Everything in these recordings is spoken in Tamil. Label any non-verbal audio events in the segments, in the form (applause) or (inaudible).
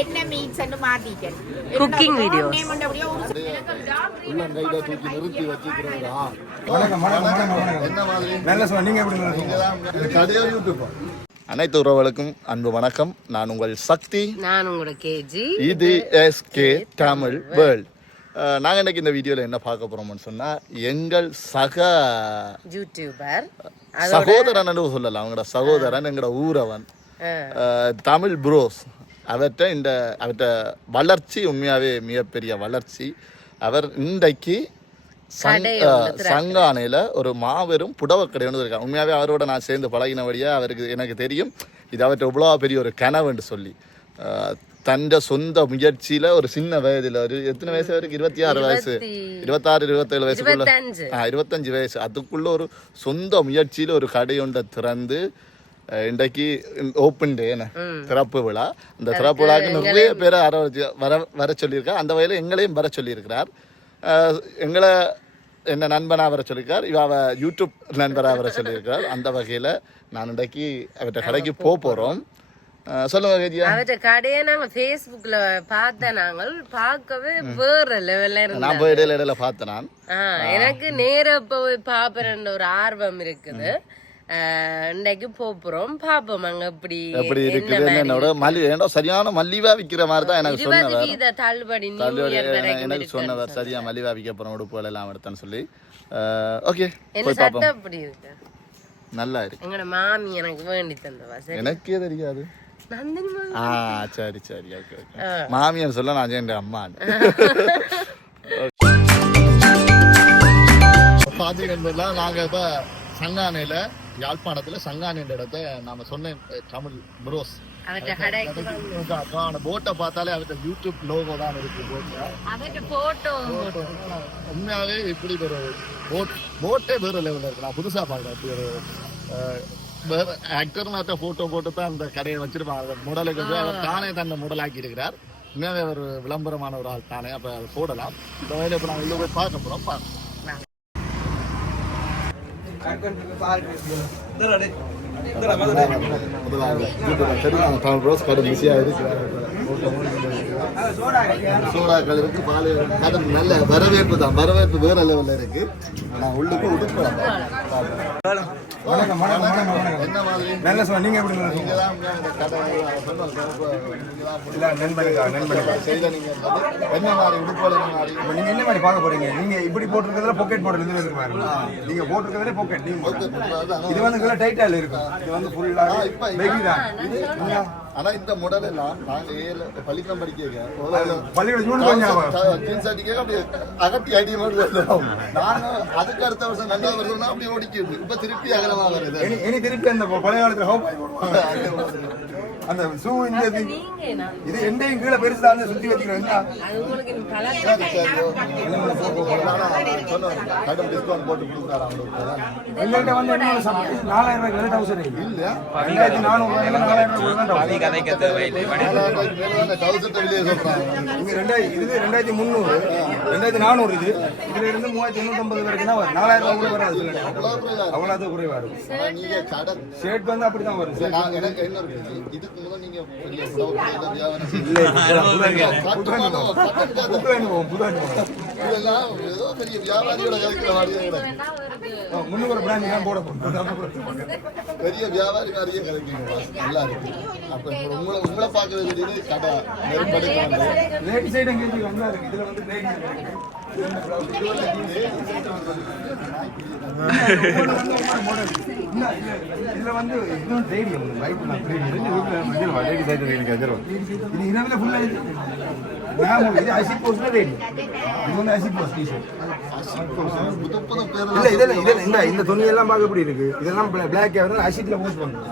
என்ன மாத்திட்டேன் தூக்கி நிறுத்தி என்ன மாதிரி நல்ல சொல்ல நீங்க எப்படி யூடியூப்பா அனைத்து உறவுகளுக்கும் அன்பு வணக்கம் நான் உங்கள் சக்தி நான் உங்களோட கேஜி இது எஸ்கே தமிழ் வேர்ல்ட் நாங்கள் இன்னைக்கு இந்த வீடியோவில் என்ன பார்க்க போகிறோம்னு சொன்னால் எங்கள் சக யூடியூபர் சகோதரன் சொல்லலாம் அவங்களோட சகோதரன் எங்களோட ஊரவன் தமிழ் ப்ரோஸ் அவர்கிட்ட இந்த அவர்கிட்ட வளர்ச்சி உண்மையாகவே மிகப்பெரிய வளர்ச்சி. அவர் இன்றைக்கு கடை சங்கானையில் ஒரு மாபெரும் புடவை கடை ஒன்று இருக்காங்க. உண்மையாகவே அவரோட நான் சேர்ந்து பழகினபடியாக அவருக்கு எனக்கு தெரியும். இது அவர்கிட்ட இவ்வளோ பெரிய ஒரு கனவுன்னு சொல்லி. தண்ட சொந்த முயற்சியில் ஒரு சின்ன வயதில் ஒரு எத்தனை வயசு வரைக்கும் இருபத்தி ஆறு வயசு. இருபத்தாறு இருபத்தேழு வயசுக்குள்ள. இருபத்தஞ்சு. வயசு. அதுக்குள்ள ஒரு சொந்த முயற்சியில் ஒரு கடையொன்றை திறந்து அஹ், இன்றைக்கு ஓப்பன் டே என்ன திறப்பு விழா. அந்த திறப்பு விழாக்கு நிறைய பேரை வர வர வர சொல்லியிருக்கார். அந்த வகையில் எங்களையும் வர சொல்லியிருக்கிறார். எங்களை என்ன நண்பனாக வர சொல்லியிருக்கார். இவ யூடியூப் நண்பராக வர சொல்லியிருக்கார் அந்த வகையில் நான் இன்றைக்கு அவர்கிட்ட கடைக்கு போக போகிறோம் சொல்லுங்க கேஜியா. அவர்கிட்ட கடையை நாங்க Facebookல பார்த்த நாங்கள் பார்க்கவே வேற லெவல்ல இருந்தா நான் போய் இடையில இடையில பார்த்தேன் நான். எனக்கு நேர போய் பாப்பறன்ற ஒரு ஆர்வம் இருக்குது. இன்னைக்கு போறோம் பாப்போம் அங்க எப்படி எப்படி இருக்குது மல்லி ஏண்டோ சரியான மல்லிவா விற்கிற மாதிரி தான் எனக்கு சொன்னவர். தள்ளுபடி எனக்கு- சொன்னவர் சரியா மலிவா விற்க போகிறோம் உடுப்புகள் எல்லாம் எடுத்தேன்னு சொல்லி. ஓகே போய் சட்டை பார்ப்போம் அப்படி இருக்கு? நல்லா இருக்கு. எங்களோட மாமி எனக்கு வேண்டி தந்தவா எனக்கே தெரியாது. நந்தினி மாமி. ஆ சரி சரி ஓகே மாமியார் சொல்ல நான் என் அம்மா. (laughs) பார்த்தீங்கன்னா நாங்கள் இப்போ சங்கானையில் யாழ்ப்பாணத்தில் சங்கானைன்ற இடத்த நாம சொன்னேன் தமிழ் ப்ரோஸ் போட்டை பார்த்தாலே அவர்கிட்ட யூடியூப் லோகோ தான் இருக்கு போட்டு உண்மையாவே இப்படி ஒரு போட் போட்டே வேற லெவலில் இருக்கு. நான் புதுசாக பார்க்குறேன். அப்படி ஒரு வேற ஆக்டர் நாட்ட ஃபோட்டோ போட்டு தான் அந்த கடையை வச்சிருப்பாங்க. முடலுக்கு வந்து அவர் தானே தன்னை முடலாக்கி இருக்கிறார் உண்மையாவே ஒரு விளம்பரமான ஒரு ஆள் தானே. அப்போ போடலாம். இந்த வகையில் இப்போ நாங்கள் உள்ள போய் பார்க்க போகிறோம் பார்க்க சோடாக்கள் இருக்கு பால் கடன் நல்ல வரவேற்பு தான் வரவேற்பு வேற லெவல்ல இருக்கு நான் உள்ளுக்கு உடுப்பு என்ன மாதிரி? நல்ல சொல்ல நீங்க எப்படி நல்லா இல்ல நண்பனுக்கா நண்பனுக்கா? செய்த என்ன மாதிரி மாதிரி இப்ப நீங்க என்ன மாதிரி பார்க்க போறீங்க? நீங்க இப்படி போட்டிருக்கிறதுல பாக்கெட் மாடல் இதுல இருக்கு பாருங்க. நீங்க போட்டிருக்கிறதுல பாக்கெட் நீங்க போடுறது. இது வந்து டைட்டால இருக்கும் இது வந்து ஃபுல்லா வெகி தான். ஆனா இந்த மாடல் எல்லாம் நாங்க ஏழு பள்ளிக்கூடம் படிக்க பள்ளியோட யூனிஃபார்ம் ஞாபகம். ஜீன்ஸ் அடிக்க அப்படி அகட்டி அடி மாதிரி. நாங்க அதுக்கு அடுத்த வருஷம் ரெண்டாவது வருஷம் அப்படி ஓடிக்கிது இப்ப திருப்பி அகலமா வருது. திருப்பி அந்த பழைய காலத்துல (laughs) அந்த ஷூ இந்த இது எண்டையும் கீழே பெருசா வந்து சுத்தி வச்சுக்கிறேன் எங்கள்கிட்ட வந்து என்ன நாலாயிரம் ரூபாய்க்கு வேலை டவுசர் இல்ல ரெண்டாயிரத்தி நானூறு நாலாயிரம் ரூபாய் தான் ரெண்டாயிரம் இது ரெண்டாயிரத்தி முந்நூறு ரெண்டாயிரத்தி நானூறு இது. இதுல இருந்து மூவாயிரத்தி எண்ணூத்தம்பது வரைக்கும் தான் வரும். நாலாயிரம் ரூபாய் கூட வராது. அவ்வளவு குறைவா இருக்கும். ஷர்ட் வந்து அப்படிதான் வரும். புது அனுபவம் புது அனுபவம் இதெல்லாம் ஏதோ பெரிய வியாபாரியோட கிடைக்கிற மாதிரியே. ஆ, முன்னுக்கு ஒரு பிராண்ட் தான் போட போறோம். பெரிய வியாபாரி மாதிரியே கிடைக்குங்க. நல்லா இருக்கு. அப்ப உங்களை உங்களை பார்க்கறது கடை லேடி சைடு எங்கேயும் இருக்கு? இதுல வந்து லேடி இதுல வந்து இது இது. பேர் இல்ல இதெல்லாம் இதெல்லாம் இந்த இந்த துணி எல்லாம் பார்க்க எப்படி இருக்கு இதெல்லாம் பிளாக் ஆகுது அசிட்ல போஸ்ட் பண்ணுங்க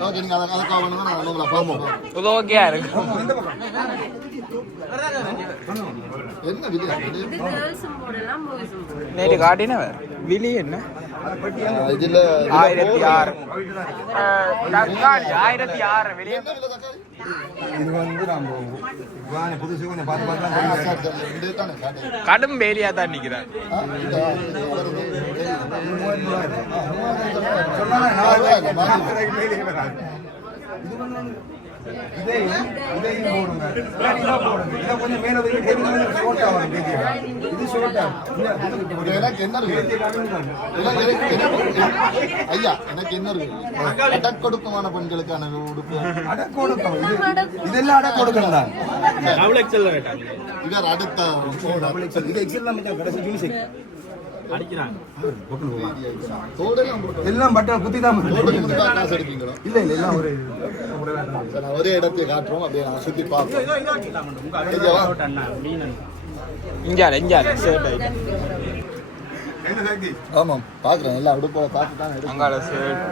ஓகே நீங்க அதை அதை காவலுங்க நான் உங்களை பார்ப்போம் இது ஓகேயா இருக்கும் என்ன நேற்று விலி என்ன? இதுல ஆயிரத்தி ஆறு. தக்காளி ஆயிரத்தி ஆறு வெளியே இது வந்து நம்ம புதுசு கொஞ்சம் பார்த்து பார்த்து. கடும் வேலியா தான் நிக்கிறேன் இதையும் இதையும் போடுங்க இதை போடுங்க இதை கொஞ்சம் மேலே வைக்க கொஞ்சம் ஷோர்ட் ஆகும் பேத்தியா இது ஷோர்ட் ஆகும் எனக்கு என்ன இருக்கு எனக்கு- எனக்கு- எனக்கு- ஐயா எனக்கு என்ன இருக்கு அடக்கொடுக்கமான பெண்களுக்கான உடுப்பு அடக்கொடுக்கம் இது இதெல்லாம் அடக்கொடுக்கம் தான் இவர் அடுத்த இது எக்ஸல் தான் கடைசி யூனிசெக் எல்லாம் பட்டன் குத்தி தான் இல்ல இல்ல எல்லாம் ஒரு ஒரே இடத்தை காட்டுறோம் அப்படியே நான் சுத்தி பார்ப்போம். ஐட்டம் என்ன சக்தி ஆமாம் பார்க்குறேன். எல்லாம் உடுப்போட பார்த்து தான் எடுக்கும் அங்கால ஷர்ட்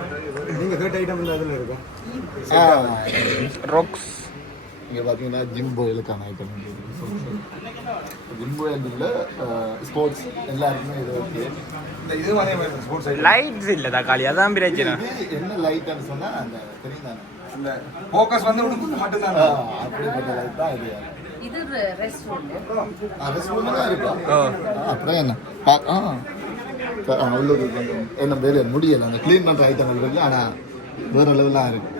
நீங்க கேட்ட ஐட்டம் இந்த அதுல இருக்கும் ரொக்ஸ் இங்கே பார்த்தீங்கன்னா ஜிம் போயிலுக்கான ஐட்டம் ஜிம் போயில் இல்லை ஸ்போர்ட்ஸ் எல்லாருக்குமே இது ஓகே இந்த இது அதே மாதிரி ஸ்போர்ட்ஸ் ஐட்டம் லைட்ஸ் இல்ல தக்காளி அதான் பிரச்சனை. இது என்ன லைட்னு சொன்னால் அந்த ஃபோக்கஸ் வந்து உடுப்பு மட்டும்தான். அப்படிப்பட்ட லைட் தான் இது. இருக்கா. அப்புறம் என்ன? ஆ. உள்ளூர் என்ன வேலை முடியலை. அந்த க்ளீன் பண்ணுற ஐட்டங்கள் இருக்கு ஆனால் வேறு லெவலாக இருக்கு.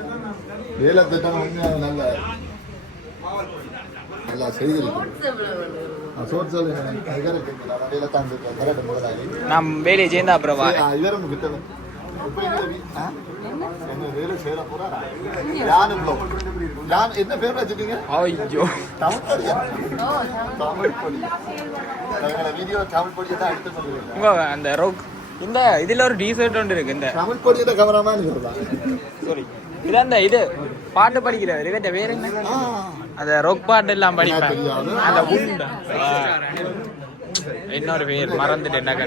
வேலை திட்டம் உண்மையாக நல்ல வேலையை சேர்ந்தா அப்புறம் வா இவரும் கிட்ட. இப்போ என்ன? பேர் வச்சுட்டீங்க ஐயோ. தமிழ் படியா தமிழ் படி வீடியோ தமிழ் படியை தான் எடுத்து பண்ணுவீங்க உங்க அந்த ரொக் இந்த இதுல ஒரு டிஷர்ட் ஒன்று இருக்கு இந்த. தமிழ் படியை தான் கவனமாக சொல்லலாம் சாரி இது அந்த இது. பாட்டு படிக்கிறவர் இவர்கிட்ட வேற என்ன? அந்த ரொக் பாட்டு எல்லாம் படிப்பேன். அந்த இன்னொரு பேர் மறந்துட்டு என்ன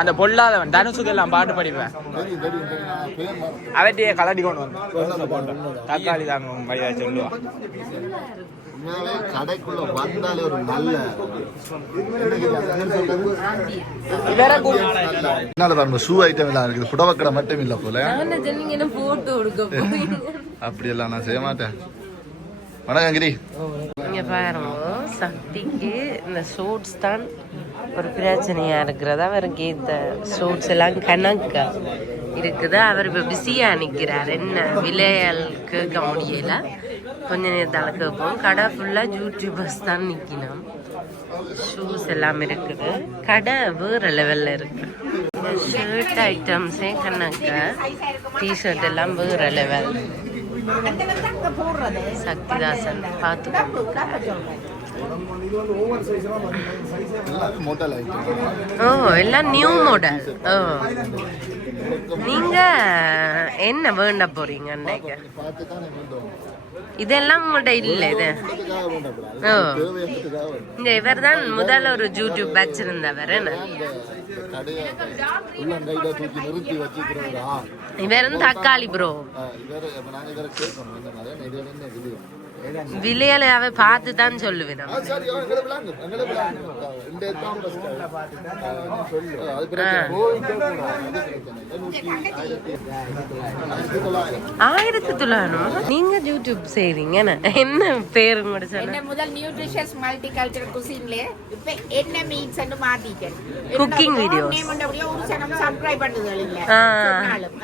அந்த பொல்லாதவன் தனுசுக்கு எல்லாம் பாட்டு படிப்பேன். அவற்றையே கலட்டி கொண்டு வந்து தக்காளி தாங்க படிவா சொல்லுவான் உண்மையாவே கடைக்குள்ள வந்தாலே ஒரு நல்ல என்னால பாருங்க ஷூ ஐட்டம் எல்லாம் இருக்குது. புடவை கடை மட்டும் இல்ல போல. அப்படியெல்லாம் நான் செய்ய மாட்டேன். வணக்கம் கிரி இங்க பாருங்க சக்திக்கு இந்த ஷூட்ஸ் தான் ஒரு பிரச்சனையா இருக்கிறது அவருக்கு இந்த ஷூட்ஸ் எல்லாம் கணக்கா இருக்குது. அவர் இப்போ பிஸியா நிற்கிறார் என்ன விலையால் கேட்க முடியல. கொஞ்ச நேரத்தால் கேட்போம். கடை ஃபுல்லாக யூடியூபர்ஸ் தான் நிற்கணும் ஷூஸ் எல்லாம் இருக்குது. கடை வேறு லெவலில் இருக்கு. ஷர்ட் ஐட்டம்ஸே கணக்கு. டிஷர்ட் எல்லாம் வேறு லெவல் சக்திதாசன் பார்த்து ஓ எல்லாம் நியூ மாடல் ஓ. நீங்க என்ன வேண்ட போறீங்க அன்னைக்கு? இதெல்லாம் உங்கள்ட்ட இல்லை இது. ஓ இந்த இவர் தான் முதல்ல ஒரு யூடியூப் வச்சிருந்தவர் இவர் தக்காளி ப்ரோ விலையம் விலையிலாவே பார்த்து தான் சொல்லுவேன் ஆயிரத்தி தொள்ளாயிரம் நீங்க யூடியூப் செய்றீங்க என்ன? பேரு கூட சொல்ல? முதல் நியூட்ரிஷியஸ் மல்டி கல்ச்சர் குசின்ல இப்ப என்ன மீட்ஸ் மாத்திட்டேன். நேம் அப்படியே ஒரு சனம் சப்ஸ்கிரைப் பண்ணுது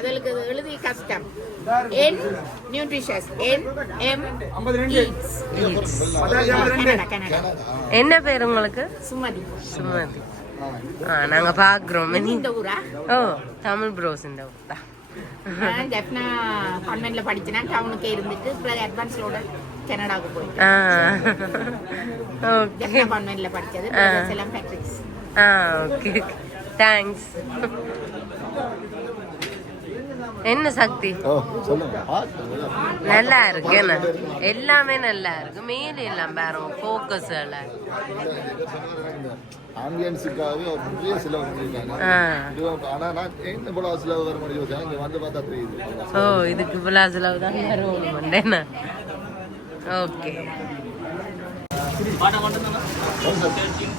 அதுக்கு எழுதி கஷ்டம் என் நியூட்ரிஷியஸ் என் எம் என்ன பேர் உங்களுக்கு? சுமதி. சுமதி. ஆ நாங்க பாக்குறோம். இந்த ஊரா? ஓ தமிழ் ப்ரோஸ் இந்த ஊர் தான். நான் ஜெஃப்னா கான்வென்ட்ல படிச்சேன் டவுனுக்கே இருந்துட்டு அப்புறம் அட்வான்ஸ்லோட கனடாவுக்கு போயிட்டேன். ஆ. ஓகே. ஜெஃப்னா கான்வென்ட்ல படிச்சது எல்லாம் ஃபேக்டரிஸ் ஆ ஓகே. தேங்க்ஸ் என்ன சக்தி? ஓ சொல்லுங்க. பார்த்து நல்லா இருக்கு என்ன? எல்லாமே நல்லா இருக்கு. மேலே எல்லாம் பாருங்க ஃபோக்கஸ் ஆம்பியன்ஸுக்காகவே ஒரு பெரிய செலவு பண்ணியிருக்காங்க. ஆ. இது ஆனா நான் என்ன போல செலவு வர முடியும்? யோசிச்சேன் இங்க வந்து பார்த்தா தெரியுது. ஓ இதுக்கு இவ்வளோ செலவு தான் வரும் என்ன? ஓகே.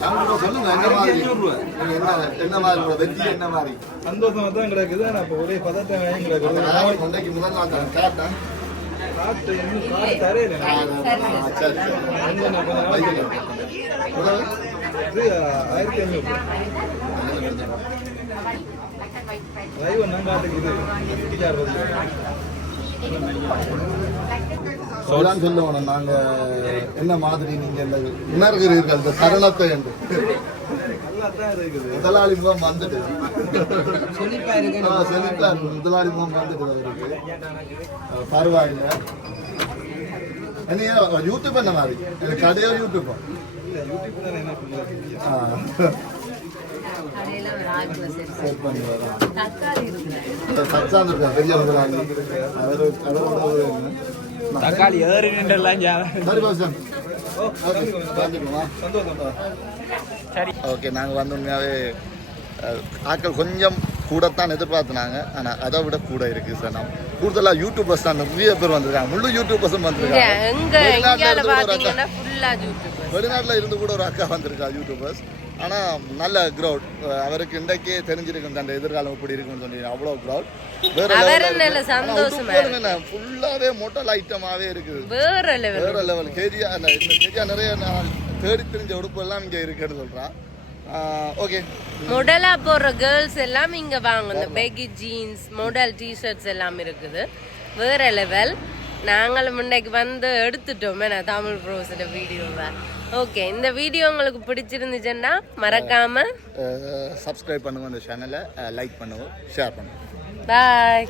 தமிழ்ல சொல்லுங்க என்ன மாதிரி? என்ன என்ன மாதிரி வெற்றி என்ன மாதிரி? சந்தோஷமா தான் கிடக்குது. ஆனா இப்ப ஒரே பதட்டம் வாங்கி கிடக்குது. நான் இன்றைக்கு முதல் நாள் தான் கரெக்டா காட்டு இன்னும் காட்டு தரையில. சரி சரி. முதல்ல? இது ஆயிரத்தி ஐநூறு டிரைவர் நான் காட்டுக்கு இது. நூற்றி அறுபது சொல்லலாம் சொல்லுவோம். நாங்க என்ன மாதிரி நீங்க இந்த உணர்கிறீர்கள்? இந்த தருணத்தை என்று. நல்லா தான் இருக்குது முதலாளி முகம் வந்துட்டு. செழிப்பா இருக்கு முதலாளி முகம் வந்துட்டு அவருக்கு. பரவாயில்ல. நீங்க யூடியூப் என்ன மாதிரி? எனக்கு கடையோ யூடியூப்பா சச்சான் இருக்கா. பெரிய முதலாளி அவர் அவரோட? தக்காளி ஏறி நின்றெல்லாம் ஜா- சரி ஓகே நாங்கள் வந்து உண்மையாகவே ஆட்கள் கொஞ்சம் கூடத்தான் எதிர்பார்த்துனாங்க. ஆனால் அதை விட கூட இருக்கு சார். நம்ம கூடுதலாக யூடியூபர்ஸ் தான் நிறைய பேர் வந்திருக்காங்க. முழு யூடியூபர்ஸும் வந்திருக்காங்க. வெளிநாட்டில் இருந்து கூட ஒரு அக்கா வந்திருக்கா யூடியூபர்ஸ் ஆனால் நல்ல க்ரௌட் அவருக்கு இன்றைக்கே தெரிஞ்சிருக்கும் தன் எதிர்காலம் எப்படி இருக்குன்னு சொல்லி அவ்வளோ க்ரௌட் வேற சந்தோஷமா ஃபுல்லாகவே மொட்டல் ஐட்டமாகவே இருக்குது. வேற லெவல் வேற லெவல் கேஜியா இந்த கேஜியா நிறைய தேடி தெரிஞ்ச உடுப்பு எல்லாம் இங்கே இருக்குன்னு சொல்கிறான் ஓகே மொடலா போடுற கேர்ள்ஸ் எல்லாம் இங்க வாங்க. இந்த பெகி ஜீன்ஸ் மாடல் டிஷர்ட்ஸ் எல்லாம் இருக்குது. வேற லெவல் நாங்களும் முன்னைக்கு வந்து எடுத்துட்டோமே நான் தமிழ் ப்ரோஸோட வீடியோவை. ஓகே இந்த வீடியோ உங்களுக்கு பிடிச்சிருந்துச்சுன்னா மறக்காம சப்ஸ்கிரைப் பண்ணுங்க அந்த சேனலை லைக் பண்ணுங்க ஷேர் பண்ணுங்க. பாய்